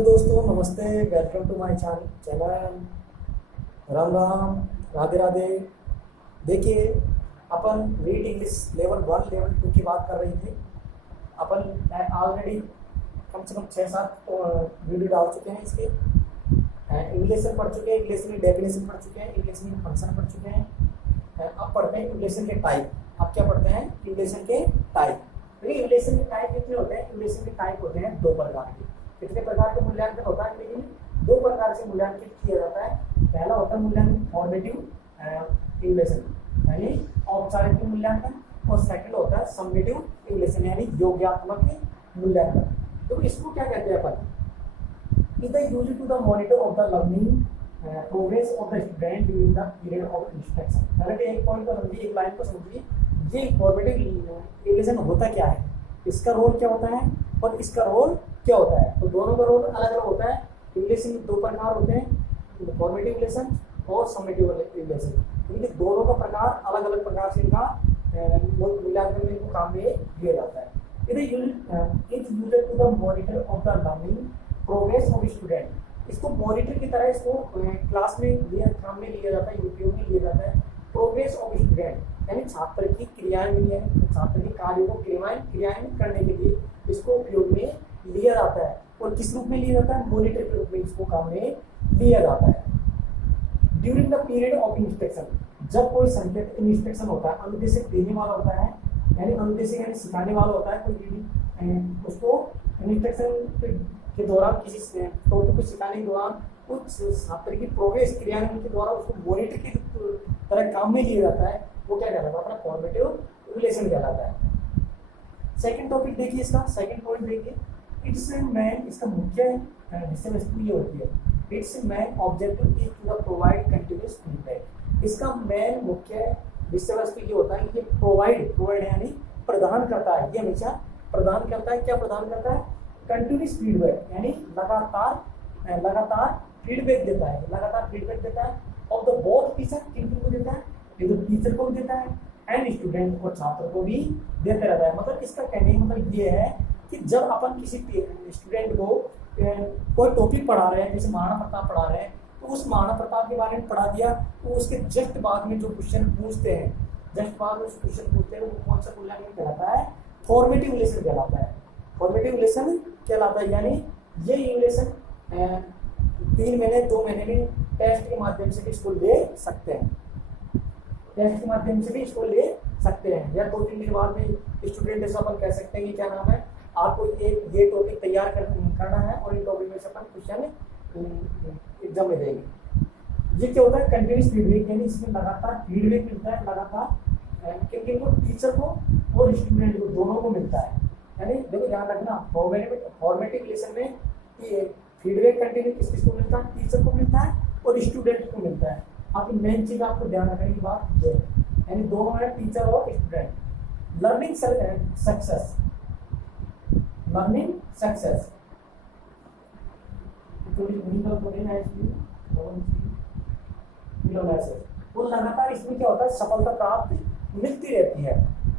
Hello दोस्तों, नमस्ते। Welcome to my channel. Ram Ram, Radhe Radhe. देखिए, अपन रीड इंग्लिश लेवल 1 लेवल 2 की बात कर रहे थे। अपन ऑलरेडी कम से कम 6-7 वीडियो डाल चुके हैं इसके। इंग्लिश में पढ़ चुके हैं, इंग्लिश में डेफिनेशन पढ़ चुके हैं, इंग्लिश में फंक्शन पढ़ चुके हैं। अब पढ़ते हैं इंग्लिश के टाइप। अब क्या पढ़ते हैं? इंग्लिश के टाइप। देखिए, इंग्लिश के टाइप कितने होते हैं? इंग्लिश के टाइप होते हैं 2 प्रकार के। कितने प्रकार का मूल्यांकन होता है? लेकिन 2 प्रकार से मूल्यांकन किया जाता है। पहला होता है मूल्यांकन फॉर्मेटिव इंग्लिश यानी औपचारिक मूल्यांकन, और सेकंड होता है समेटिव इंग्लिश यानी योग्यात्मक मूल्यांकन। तो इसको क्या कहते हैं अपन? इधर use to the monitor of the learning progress of the student during the period of instruction. पहले एक पॉइंट को समझिए, एक लाइन को समझिए। ये फॉर्मेटिव इंग्लिश होता क्या है, इसका रोल क्या होता है और इसका रोल क्या होता है? तो दोनों का रोल अलग अलग होता है। इंग्लिश में 2 प्रकार होते हैं, फॉर्मेटिव इंग्लिश और समेटिव इंग्लिश। इनके दोनों का प्रकार अलग अलग प्रकार से इनका मूल्यांकन में काम में लिया जाता है। It used to the monitor of the learning progress of student. इसको मॉनिटर की तरह इसको क्लास में काम में लिया जाता है, उपयोग में लिया जाता है। प्रोग्रेस ऑफ स्टूडेंट यानी छात्र की क्रियान्वयन, छात्र के कार्य को क्रियान्वित करने के लिए इसको उपयोग में लिया जाता है। और किस रूप में लिया जाता है? मॉनिटर के रूप में इसको काम में लिया जाता है। During the period of instruction, जब कोई संकेत इंस्ट्रक्शन होता है, अनुदेशक देने वाला होता है, यानी अनुदेशक यानी सिखाने वाला होता है, कोई उसको इंस्ट्रक्शन के दौरान किसी टॉपिक को सिखाने के दौरान कुछ छात्र की प्रोग्रेस क्रियान्वयन के द्वारा उसको मॉनिटर की तरह काम में लिया जाता है। वो क्या कहलाता है? अपना फॉर्मेटिव रिलेशन कहलाता है। सेकंड टॉपिक देखिए, इसका सेकंड पॉइंट देखिए। इट्स मैन, इसका मुख्य विषय वस्तु ये होती है। It's main objective is to the provide continuous feedback. इसका मैन मुख्य विषय वस्तु ये होता है कि ये प्रोवाइड यानी प्रदान करता है। ये हमेशा प्रदान करता है। क्या प्रदान करता है? कंटिन्यूअस फीडबैक यानी लगातार फीडबैक देता है। लगातार फीडबैक देता है ऑफ द बोथ टीचर, किनको देता है? तो टीचर को भी देता है एंड स्टूडेंट और छात्र को भी देते रहता है। मतलब इसका कहने का मतलब ये है कि जब अपन किसी स्टूडेंट को कोई टॉपिक पढ़ा रहे हैं, जैसे महाराणा प्रताप पढ़ा रहे हैं, तो उस महाराणा प्रताप के बारे में पढ़ा दिया, तो उसके जस्ट बाद में जो क्वेश्चन पूछते हैं, वो कौन सा मूल्यांकन कहलाता है? फॉर्मेटिव रिलेशन कहलाता है। फॉर्मेटिव रिलेशन कहलाता है यानी ये रिलेशन 3 महीने 2 महीने में टेस्ट के माध्यम से भी इसको ले सकते हैं। टेस्ट के माध्यम से भी इसको ले सकते हैं, या 2-3 दिन बाद में स्टूडेंट जैसा अपन कह सकते हैं कि क्या नाम है, आपको ये टॉपिक तैयार करना है और इन टॉपिक में से अपन क्वेश्चन एग्जाम में देंगे। ये क्या होता है? कंटिन्यूअस फीडबैक यानी इसमें लगातार फीडबैक मिलता है, लगातार किनको? टीचर को और स्टूडेंट को, दोनों को मिलता है। यानी देखो, ध्यान रखना, फॉर्मेटिव रिलेशन में फीडबैक कंटिन्यू किसको मिलता है? टीचर को मिलता है और स्टूडेंट को मिलता है। आपकी मेन चीज आपको ध्यान रखने की बात ये है, यानी दोनों है, टीचर और स्टूडेंट। लर्निंग सक्सेस वो लगातार इसमें क्या होता है? सफलता प्राप्त मिलती रहती है।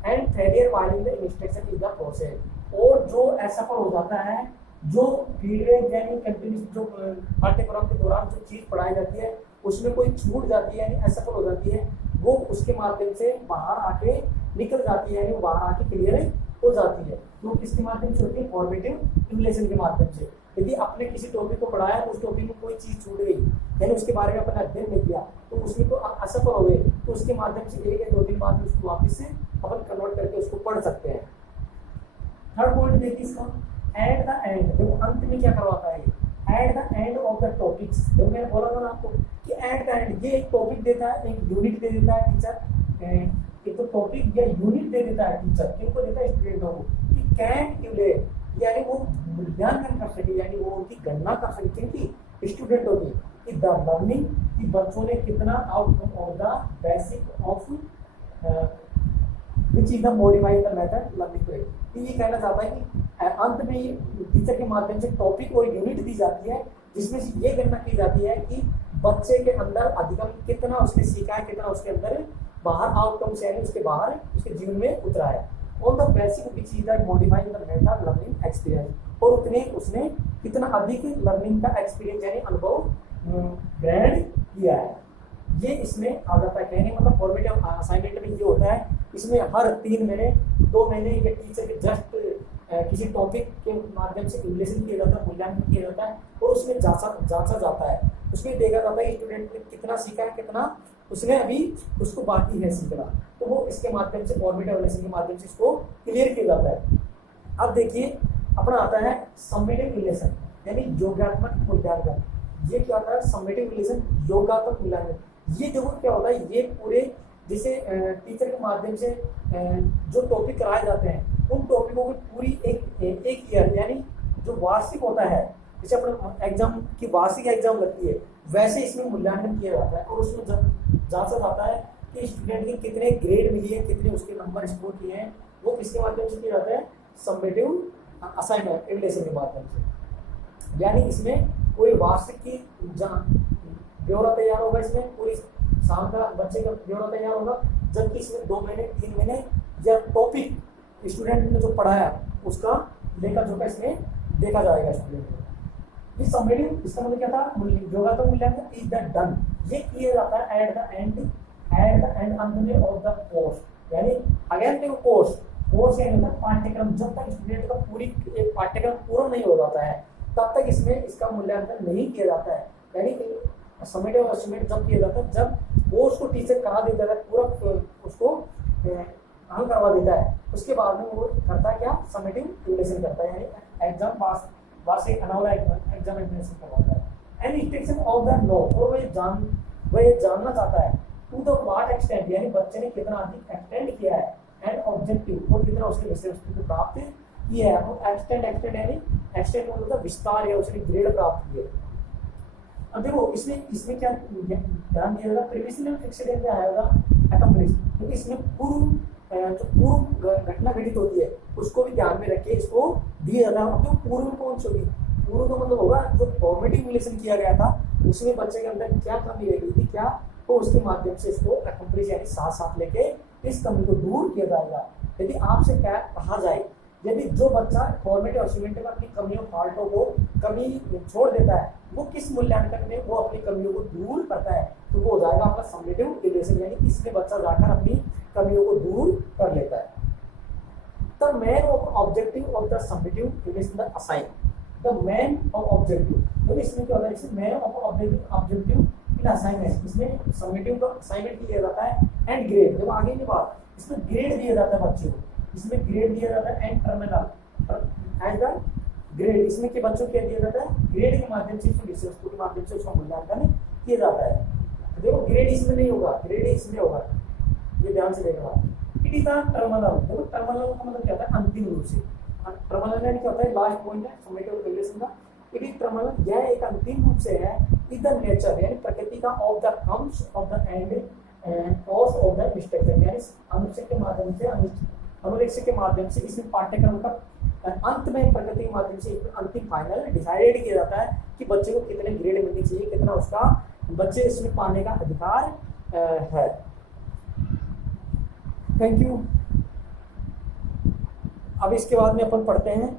And failure oiling the instruction is the process. और जो असफल हो जाता है, जो फीडबैक यानी कंटिन्यूस जो पाठ्यक्रम के दौरान जो चीज पढ़ाई जाती है उसमें कोई छूट जाती है यानी असफल हो जाती है, वो उसके माध्यम से बाहर आके निकल जाती है, यानी वो बाहर आके क्लियर हो जाती है। वो किसके माध्यम से होती है? फॉर्मेटिव रिलेशन के माध्यम से। यदि आपने किसी टॉपिक को पढ़ाया, उस टॉपिक में कोई चीज छूट गई, यानी उसके बारे में अपन अध्ययन नहीं किया, तो उसमें तो असफल हो गए, तो उसके माध्यम से 1 या 2 दिन बाद में उसको वापस से अपन कन्वर्ट करके उसको पढ़ सकते हैं। थर्ड पॉइंट देखिए इसका, एट द एंड। देखो, अंत में क्या करवाता है? At the end of the topics. देखो, मैंने बोला था ना आपको कि एट द एंड ये एक टॉपिक देता है, एक यूनिट दे देता है टीचर। एक तो टॉपिक या यूनिट दे देता है टीचर, किनको देता है? स्टूडेंटों को। कि कैन इवैल्यूएट यानी वो मूल्यांकन कर सके, यानी वो उनकी गणना कर सके कि स्टूडेंटों की कि द लर्निंग, कि बच्चों ने कितना outcome of the basic of which is the modified the method learning to. ये कहना चाहता है कि अंत में टीचर के माध्यम से टॉपिक और यूनिट दी जाती है, जिसमें से ये गणना की जाती है कि बच्चे के अंदर अधिकतम कितना उसने सीखा है, कितना उसके अंदर बाहर आउटकम से यानी उसके बाहर उसके जीवन में उतरा है। On the basic which is the modifying the method learning experience. और उतने उसने कितना अधिक लर्निंग का एक्सपीरियंस यानी अनुभव ग्रहण किया है। ये इसमें आ जाता है। कहने मतलब फॉर्मेटिव असाइनमेंट में ये होता है, इसमें हर 3 महीने 2 महीने ये टीचर के जस्ट किसी टॉपिक के माध्यम से इवैल्यूएशन किया जाता है, मूल्यांकन किया जाता है और उसमें जांचा जाता है। उसमें देखा जाता है स्टूडेंट ने कितना सीखा है, कितना उसने अभी उसको बाकी है सीखना, तो वो इसके माध्यम से फॉर्मेटिव इवैल्यूएशन के माध्यम से इसको क्लियर किया जाता है। अब देखिए अपना आता है समेटिव इवैल्यूएशन यानी योगात्मक मूल्यांकन। ये क्या होता है? समेटिव इवैल्यूएशन, योगात्मक मूल्यांकन। ये देखो क्या होता है, ये पूरे जैसे टीचर के माध्यम से जो टॉपिक कराए जाते हैं उन टॉपिकों की पूरी एक ईयर यानी जो वार्षिक होता है, जैसे अपने एग्जाम की वार्षिक एग्जाम लगती है वैसे इसमें मूल्यांकन किया जाता है और उसमें जांचा जाता है कि स्टूडेंट के कितने ग्रेड मिली है, कितने उसके नंबर स्कोर किए हैं, वो किसके माध्यम से किया जाता है? समेटिव असाइनमेंट इवैल्यूएशन के माध्यम से। यानी इसमें पूरी वार्षिक की ब्यौरा तैयार होगा, इसमें पूरी साल का बच्चे का ब्यौरा तैयार होगा, जबकि इसमें 2 महीने 3 महीने या टॉपिक स्टूडेंट ने जो पढ़ाया उसका लेखा जोखा इसमें देखा जाएगा स्टूडेंट को। इस समेटिव इसका मतलब क्या था? योगात्मक मूल्यांकन इज द डन, ये किया जाता है एट द एंड अंत में ऑफ द कोर्स, यानी अगेन देखो कोर्स यानी होता है पाठ्यक्रम। जब तक स्टूडेंट का पूरी एक पाठ्यक्रम पूरा नहीं हो जाता है तब तक इसमें इसका मूल्यांकन नहीं किया जाता है। यानी समेटिव एस्टिमेट जब किया जाता है जब वो उसको टीचर करा देता है, पूरा उसको हल करवा देता है, उसके बाद में वो करता है क्या? समेटिव इवैल्यूएशन करता है, यानी एग्जाम वार्षिक एनुअल एग्जाम इवैल्यूएशन करवाता है। And instruction of the no, और वह ये जानना चाहता है टू द व्हाट एक्सटेंट, यानी बच्चे ने कितना अधिक एक्सटेंड किया है, एंड ऑब्जेक्टिव, और कितना उसके विषय वस्तु को प्राप्त किया है। और एक्सटेंड यानी एक्सटेंड मतलब विस्तार है, उसने ग्रेड प्राप्त किया। अब देखो इसमें क्या ध्यान दिया जाएगा? प्रीवियसली एक्सीडेंट में आएगा अकम्प्लिश, क्योंकि इसमें पूर्व घटना घटित होती है उसको भी ध्यान में रखिए, इसको दिया जाता है। जो पूर्व कौन सी होगी? पूर्व का मतलब होगा जो फॉर्मेटिव इवैल्यूएशन किया गया था उसमें बच्चे के अंदर क्या कमी रह गई थी क्या, तो उसके माध्यम से इसको अकम्प्लिश यानी साथ लेके इस कमी को दूर किया जाएगा। यदि आपसे क्या कहा जाए, यदि जो बच्चा फॉर्मेटिव असाइनमेंट में अपनी कमियों फाल्टों को कमी छोड़ देता है, वो किस मूल्यांकन में वो अपनी कमियों को दूर करता है, तो वो हो जाएगा आपका समेटिव इवैल्यूएशन, यानी इसमें बच्चा जाकर अपनी कमियों को दूर कर लेता है। The main objective of the summative evaluation the assign, the main of objective, तो इसमें क्या होता है? इसमें main of objective in assignment, इसमें समेटिव का असाइनमेंट किया जाता है एंड ग्रेड। जब आगे की बात, इसमें ग्रेड दिया जाता है बच्चे को, इसमें ग्रेड दिया जाता है and terminal as the grade, इसमें के बच्चों को क्या दिया जाता है? ग्रेड के माध्यम से विषय वस्तु के माध्यम से उसका मूल्यांकन किया जाता है। तो देखो ग्रेड इसमें नहीं होगा, ग्रेड इसमें होगा, ये ध्यान से देखना। इट इज द टर्मिनल, देखो टर्मिनल का मतलब क्या होता है? अंतिम रूप से। टर्मिनल यानी क्या होता है? लास्ट पॉइंट है समेटिव इवैल्यूएशन का। इट इज टर्मिनल, यह एक अंतिम रूप से है। इज द नेचर यानी प्रकृति का, of the comes of the end cause of the instruction, यानी अनुच्छेद के माध्यम से अनुच्छेद के माध्यम से इसमें पाठ्यक्रम का अंत में प्रगति के माध्यम से अंतिम फाइनल डिसाइडेड किया जाता है कि बच्चे को कितने ग्रेड मिलनी चाहिए, कितना उसका बच्चे इसमें पाने का अधिकार है। Thank you. अब इसके बाद में अपन पढ़ते हैं